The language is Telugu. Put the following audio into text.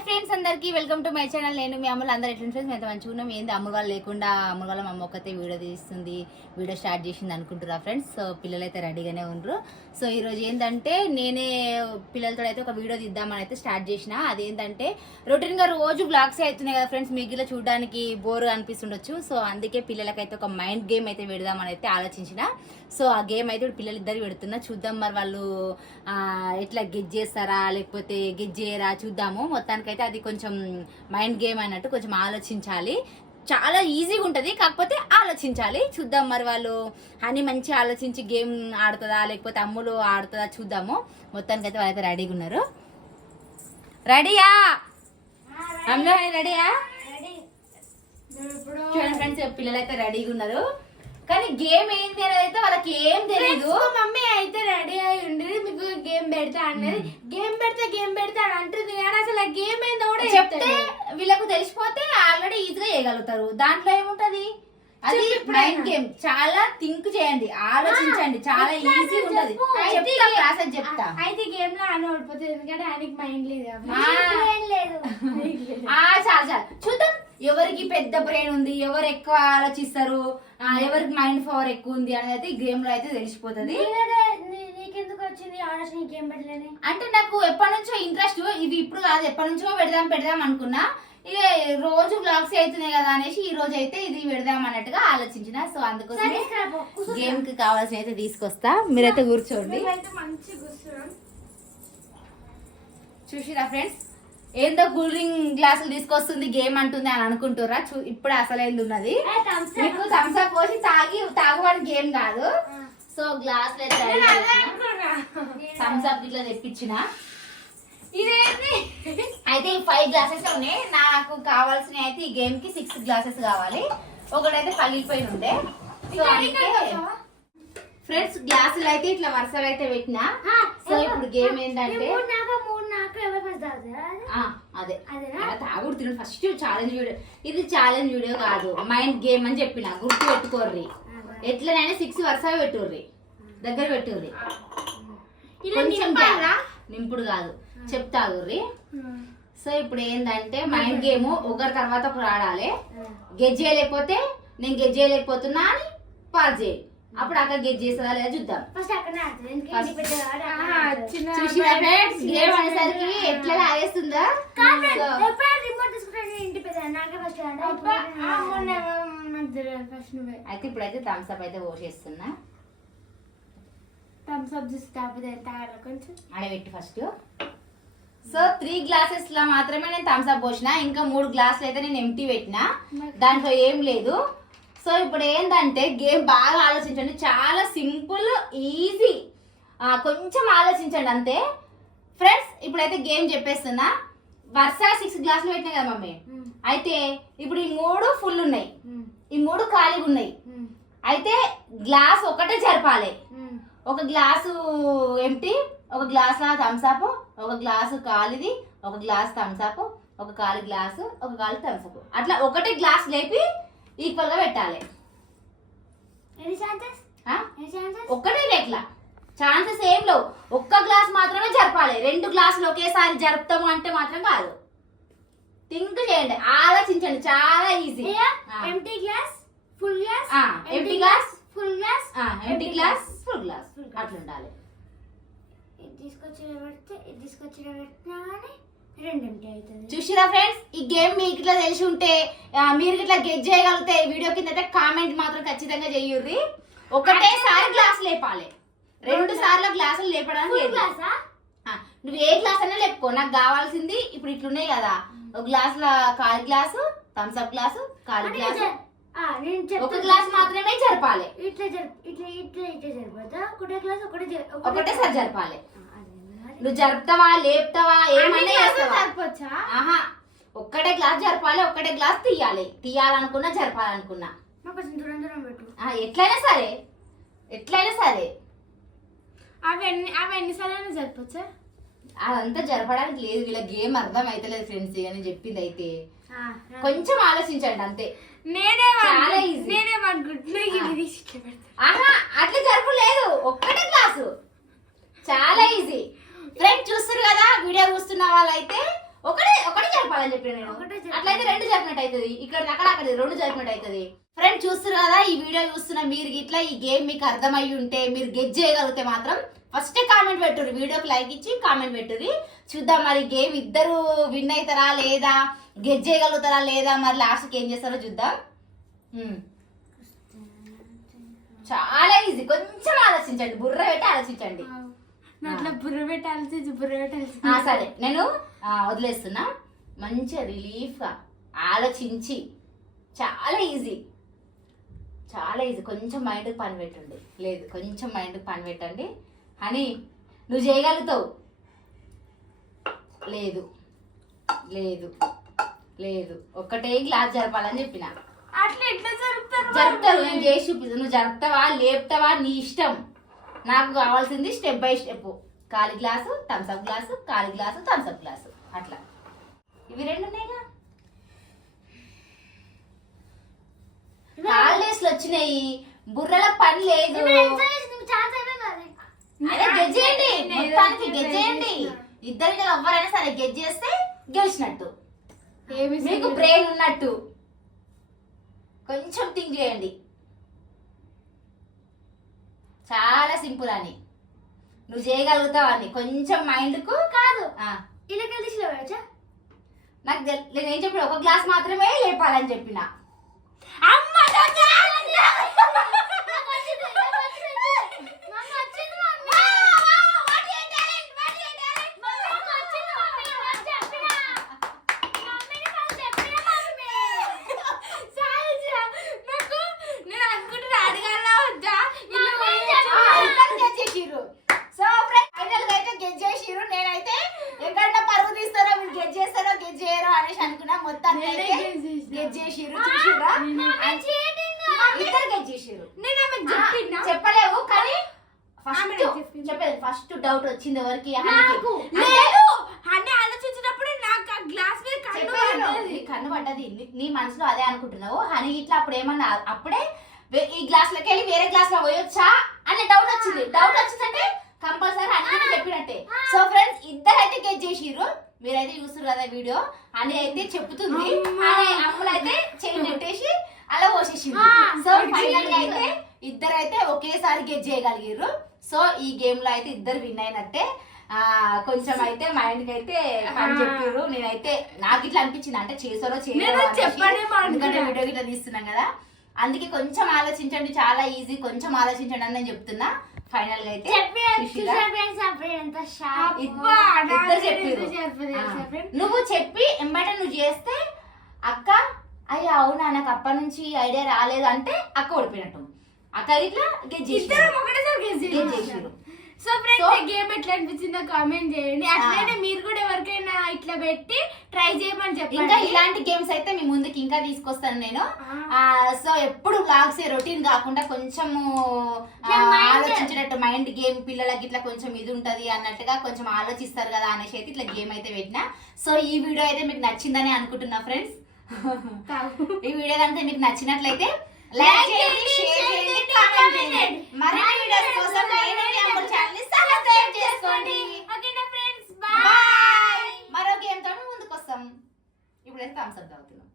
హాయ్ ఫ్రెండ్స్ అందరికి వెల్కమ్ టు మై ఛానల్. నేను మీ అమ్మలు అందరు ఎట్లా ఫ్రెండ్స్ మేము మంచిగా ఉన్నాం. ఏంది అమ్మగారు లేకుండా అమ్మగారు మా అమ్మ ఒక్కతే వీడియో తీస్తుంది, వీడియో స్టార్ట్ చేసింది అనుకుంటురా ఫ్రెండ్స్. సో పిల్లలు అయితే రెడీగానే ఉండరు. సో ఈరోజు ఏంటంటే నేనే పిల్లలతో అయితే ఒక వీడియో తీద్దామని అయితే స్టార్ట్ చేసిన. అదేంటంటే రొటీన్గా రోజు బ్లాగ్స్ అవుతున్నాయి కదా ఫ్రెండ్స్, మీకు చూడడానికి బోర్ అనిపిస్తుండొచ్చు. సో అందుకే పిల్లలకైతే ఒక మైండ్ గేమ్ అయితే పెడదామని అయితే ఆలోచించిన. సో ఆ గేమ్ అయితే పిల్లలు ఇద్దరు పెడుతున్నా, చూద్దాం మరి వాళ్ళు ఎట్లా గెజ్ చేస్తారా లేకపోతే గెజ్ చేయరా చూద్దాము. మొత్తానికైతే అది కొంచెం మైండ్ గేమ్ అన్నట్టు కొంచెం ఆలోచించాలి. చాలా ఈజీగా ఉంటుంది, కాకపోతే ఆలోచించాలి. చూద్దాం మరి వాళ్ళు అని మంచి ఆలోచించి గేమ్ ఆడుతుందా లేకపోతే అమ్ములు ఆడుతుందా చూద్దాము. మొత్తానికైతే వాళ్ళైతే రెడీగా ఉన్నారు. రెడీయా అమ్ములు? రెడీయా? చూడండి ఫ్రెండ్స్, పిల్లలైతే రెడీగా ఉన్నారు. కానీ గేమ్ ఏంటి అనేది అయితే వాళ్ళకి ఏం తెలియదు. మమ్మీ అయితే రెడీ అయి ఉండేది, మీకు గేమ్ పెడతా అన్నది. గేమ్ పెడతా అని అంటుంది కానీ అసలు ఆ గేమ్ ఏందో కూడా చెప్తే వీళ్ళకు తెలిసిపోతే ఆల్రెడీ ఈజీగా చేయగలుగుతారు. దాంట్లో ఏముంటది, అది మైండ్ గేమ్. చాలా థింక్ చేయండి, ఆలోచించండి, చాలా ఈజీ ఉంటది. చెప్తా ప్రాసెస్ చెప్తా. అయితే గేమ్ లో అని ఓడిపోతుంది, ఎందుకంటే ఆయనకి మైండ్ లేదు. చాలా చూద్దాం ఎవరికి పెద్ద బ్రెయిన్ ఉంది, ఎవరు ఎక్కువ ఆలోచిస్తారు, ఎవరికి మైండ్ పవర్ ఎక్కువ ఉంది అనేది అయితే ఈ గేమ్ లో అయితే తెలిసిపోతుంది. నీకెందుకు వచ్చింది ఆలోచన గేమ్ పెట్టలేని? అంటే నాకు ఎప్పటి నుంచో ఇంట్రెస్ట్, ఇది ఇప్పుడు కాదు, ఎప్పటి నుంచో పెడదాం అనుకున్నా. ఇక రోజు బ్లాగ్స్ అవుతున్నాయి కదా అనేసి ఈ రోజు అయితే ఇది పెడదాం అన్నట్టుగా ఆలోచించిన. సో అందుకోసం గేమ్ కి కావాల్సిన అయితే తీసుకొస్తా, మీరైతే కూర్చోండి. చూసిరా ఫ్రెండ్స్, ఏందో కూల్ డ్రింక్ గ్లాసులు తీసుకొస్తుంది గేమ్ అంటుంది అని అనుకుంటుర్రా? ఇప్పుడు అసలు ఏంది ఉన్నది, మీకు థమ్స్అప్ పోసి తాగువాని గేమ్ కాదు. సో గ్లాసులు థమ్స్అప్ ఇట్లా తెప్పించిన. ఇదేంటి అయితే ఈ 5 గ్లాసెస్ ఉన్నాయి. నాకు కావాల్సిన అయితే ఈ గేమ్ కి 6 గ్లాసెస్ కావాలి. ఒకటైతే పగిలిపోయి ఉండే. సో అందుకే ఫ్రెండ్స్ గ్లాసులు అయితే ఇట్లా వరుసగా అయితే పెట్టినా. సో ఇప్పుడు గేమ్ ఏంటంటే అదే తాగుడు తిన ఫస్ట్ ఛాలెంజ్ వీడియో. ఇది ఛాలెంజ్ వీడియో కాదు, మైండ్ గేమ్ అని చెప్పిన, గుర్తు పెట్టుకోర్రి. ఎట్లనైనా 6 వరుసగా పెట్టుర్రి, దగ్గర పెట్టుర్రి. నింపుడు కాదు, చెప్తాగుర్రి. సో ఇప్పుడు ఏంటంటే మైండ్ గేమ్ ఒకరి తర్వాత ఒకరు ఆడాలి. గెజ్ చేయలేకపోతే నేను గెజ్ చేయలేకపోతున్నా అని పాస్ చేయి, అప్పుడు అక్కడ గెజ్ చేస్తుందా లేదా చూద్దాం. చూసినా ఫ్రెండ్స్, గేమ్ అనేసరికి ఎట్లా లాగేస్తుందా. అయితే ఇప్పుడైతే థమ్స్ అప్ అయితే పోసేస్తున్నా. ఆడబెట్టి ఫస్ట్. సో 3 గ్లాసెస్ లా మాత్రమే నేను థమ్స్ అప్ పోసిన, ఇంకా 3 గ్లాసులు అయితే నేను ఎంటీ పెట్టినా, దాంట్లో ఏం లేదు. సో ఇప్పుడు ఏంటంటే గేమ్ బాగా ఆలోచించండి, చాలా సింపుల్ ఈజీ, కొంచెం ఆలోచించండి అంతే ఫ్రెండ్స్. ఇప్పుడైతే గేమ్ చెప్పేస్తున్నా. వరుస 6 గ్లాసులు పెట్టినా కదా మమ్మీ, అయితే ఇప్పుడు ఈ 3 ఫుల్ ఉన్నాయి, ఈ 3 ఖాళీగా ఉన్నాయి. అయితే గ్లాస్ ఒకటే జరపాలి. ఒక గ్లాసు ఎంటీ, ఒక గ్లాస్ థమ్స్అప్, ఒక గ్లాసు ఖాళీది, ఒక గ్లాస్ థమ్స్అప్, ఒక ఖాళీ గ్లాసు, ఒక ఖాళీ థమ్స్అప్, అట్లా ఒకటే గ్లాస్ లేపి ఈక్వల్ గా పెట్టాలి. ఒక్కటే ఎట్లా ఛాన్సెస్ ఏం లేవు, ఒక్క గ్లాస్ మాత్రమే జరపాలి. 2 గ్లాసులు ఒకేసారి జరుపుతాము అంటే మాత్రం కాదు. థింక్ చేయండి, ఆలోచించండి, చాలా easy. Empty glass, full glass, empty glass, full glass, empty glass, full glass, అట్లా ఉండాలి. చూసిరా ఫ్రెండ్స్, ఈ గేమ్ మీకు ఇట్లా తెలిసి ఉంటే మీరు ఇట్లా గెజ్ చేయగలిగితే వీడియో కింద అయితే కామెంట్ మాత్రం ఖచ్చితంగా చెయ్యుర్రి. ఒకటేసారి గ్లాస్ లేపాలి, 2 సార్లు గ్లాసులు లేపడానికి. నువ్వు ఏ గ్లాస్ అయినా లేపుకో, నాకు కావాల్సింది ఇప్పుడు ఇట్లున్నాయి కదా, ఒక గ్లాస్ ఖాళీ గ్లాసు, థమ్స్అప్ గ్లాసు, ఖాళీ గ్లాసు, ఒక గ్లాస్ మాత్రమే జరపాలి. ఒకటేసారి జరపాలి. నువ్వు జరుపుతావా లేపుతావా ఏమైనా జరపొచ్చా? ఆహా, ఒక్కటే గ్లాస్ జరపాలి, ఒక్కటే గ్లాస్ తీయాలనుకున్నా జరపాలనుకున్నా ఎట్లయినా సరే అవి ఎన్నిసార్లు జరపొచ్చా? అదంతా జరపడానికి లేదు, వీళ్ళ గేమ్ అర్థం అయితలేదు ఫ్రెండ్స్ అని చెప్పింది. అయితే కొంచెం ఆలోచించండి అంతే. చాలా ఈజీ. ఆహా, అట్లా జరపలేదు, ఒక్కటే గ్లాసు, చాలా ఈజీ. ఫ్రెండ్స్ చూస్తారు కదా, వీడియో చూస్తున్న వాళ్ళైతే ఒకటే జరపాలని చెప్పిన నేను. ఒకటే జరపాలి. అట్లయితే 2 జరిపినట్టు అవుతుంది. ఇక్కడ అక్కడ 2 జరిపినట్టు అవుతుంది. ఫ్రెండ్ చూస్తున్నారు కదా, ఈ వీడియో చూస్తున్న మీరు ఇట్లా ఈ గేమ్ మీకు అర్థమయ్యి ఉంటే, మీరు గెజ్ చేయగలిగితే మాత్రం ఫస్ట్ కామెంట్ పెట్టుర్రి. వీడియోకి లైక్ ఇచ్చి కామెంట్ పెట్టుర్రి. చూద్దాం మరి గేమ్ ఇద్దరు విన్ అవుతారా లేదా, గెజ్ చేయగలుగుతారా లేదా, మరి లాస్ట్కి ఏం చేస్తారో చూద్దాం. చాలా ఈజీ, కొంచెం ఆలోచించండి, బుర్ర పెట్టి ఆలోచించండి. అట్లా బుర్ర పెట్టాల్సి సరే నేను వదిలేస్తున్నా. మంచిగా రిలీఫ్గా ఆలోచించి, చాలా ఈజీ, చాలా ఈజీ. కొంచెం మైండ్కి పని పెట్టండి. లేదు, కొంచెం మైండ్కి పని పెట్టండి. అని నువ్వు చేయగలుగుతావు. లేదు లేదు లేదు, ఒక్కటే గ్లాస్ జరపాలని చెప్పిన. అట్లా ఎట్లా జరుపుతావు, నేను చేసి చూపిస్తాను. నువ్వు జరుపుతావా లేపుతావా నీ ఇష్టం. నాకు కావాల్సింది స్టెప్ బై స్టెప్. ఖాళీ గ్లాసు, థమ్స్అప్ గ్లాసు, ఖాళీ గ్లాసు, థమ్స్అప్ గ్లాసు, అట్లా. ఇవి 2 ఉన్నాయిగా. హాలిడేస్ వచ్చినాయి, బుర్రల పని లేదు. అదే గెజ్జేయండి, మొత్తానికి గెజ్జేయండి. ఇద్దరికి ఎవరైనా సరే గెజ్ చేస్తే గెలిచినట్టు, మీకు బ్రెయిన్ ఉన్నట్టు. కొంచెం థింక్ చేయండి. చాలా సింపుల్ అని, నువ్వు చేయగలుగుతావు అని. కొంచెం మైండ్కు కాదు. నాకు నేనేం చెప్పిన, ఒక గ్లాస్ మాత్రమే లేపాలని చెప్పిన. నేనైతే ఎక్కడన్నా పరుగు తీస్తారో, మీరు గెజ్ చేస్తారో గెజ్ చేయరో అనేసి అనుకున్నా. మొత్తాన్ని గెజ్ చేసిర్రు. చూసిరా, ఇద్దరు గెజ్ చేసిర్రు. చెప్పలేవు కానీ చెప్పలేదు. ఫస్ట్ డౌట్ వచ్చింది ఎవరికి? ఆలోచించినప్పుడు నాకు గ్లాస్ కన్ను పడ్డది. నీ మనసులో అదే అనుకుంటున్నావు. హనీ ఇట్లా అప్పుడు ఏమన్నా అప్పుడే ఈ గ్లాస్ లోకి వెళ్ళి వేరే గ్లాస్ లో పోయొచ్చా అనే డౌట్ వచ్చింది. డౌట్ వచ్చిందంటే కంపల్సరీ హనీ చెప్పినట్టే. సో ఫ్రెండ్స్, ఇద్దరైతే గెజ్ చేసిర్రు. మీరైతే చూస్తున్నారు కదా వీడియో. అని అయితే చెప్తుంది, అమ్ములైతే చెయ్యి నెట్టేసి అలా పోసేసింది. సో ఫైనల్ గా అయితే ఇద్దరైతే ఒకేసారి గెజ్ చేయగలిగారు. సో ఈ గేమ్ లో అయితే ఇద్దరు విన్ అయినట్టే. కొంచెం అయితే మైండ్ కి అయితే పని చెప్పారు. నేనైతే నాకు ఇట్లా అనిపించింది, అంటే చేసారో చేయలేదో, ఎందుకంటే వీడియో ఇట్లా తీస్తున్నాం కదా, అందుకే కొంచెం ఆలోచించండి. చాలా ఈజీ, కొంచెం ఆలోచించండి అని నేను చెప్తున్నా. ఫైనల్ గా అయితే నువ్వు చెప్పి ఎంబటే నువ్వు చేస్తే అక్క అయ్యా అవునా నాకు అప్పటి నుంచి ఐడియా రాలేదు అంటే అక్క ఓడిపోయినట్టు. అక్క ఇట్లా గెజ్ చేసారు. సో ఫ్రెండ్స్, గేమ్ ఎట్లా అనిపించిందో కామెంట్ చేయండి. అట్లనే మీరు కూడా ఎవరికైనా ఇట్లా పెట్టి ట్రై చేయమని చెప్పండి. ఇంకా ఇలాంటి గేమ్స్ అయితే మీ ముందుకి ఇంకా తీసుకొస్తాను నేను. సో ఎప్పుడు వ్లాగ్స్ రొటీన్ కాకుండా కొంచెము ఆలోచించినట్టు మైండ్ గేమ్, పిల్లలకి ఇట్లా కొంచెం ఇది ఉంటది అన్నట్టుగా కొంచెం ఆలోచిస్తారు కదా అనేసి అయితే ఇట్లా గేమ్ అయితే పెట్టినా. సో ఈ వీడియో అయితే మీకు నచ్చిందని అనుకుంటున్నా ఫ్రెండ్స్. ఈ వీడియో కనుక మీకు నచ్చినట్లయితే లైక్ చేయండి, షేర్ చేయండి, కామెంట్ చేయండి. మరిన్ని వీడియోస్ కోసం ఛానల్ సబ్స్క్రైబ్ చేసుకోండి. ఓకేనా ఫ్రెండ్స్, బాయ్. మరో గేమ్ తో ముందుకు వస్తాం. ఇప్పుడైతే థమ్స్ అప్ తాగుతున్నాం.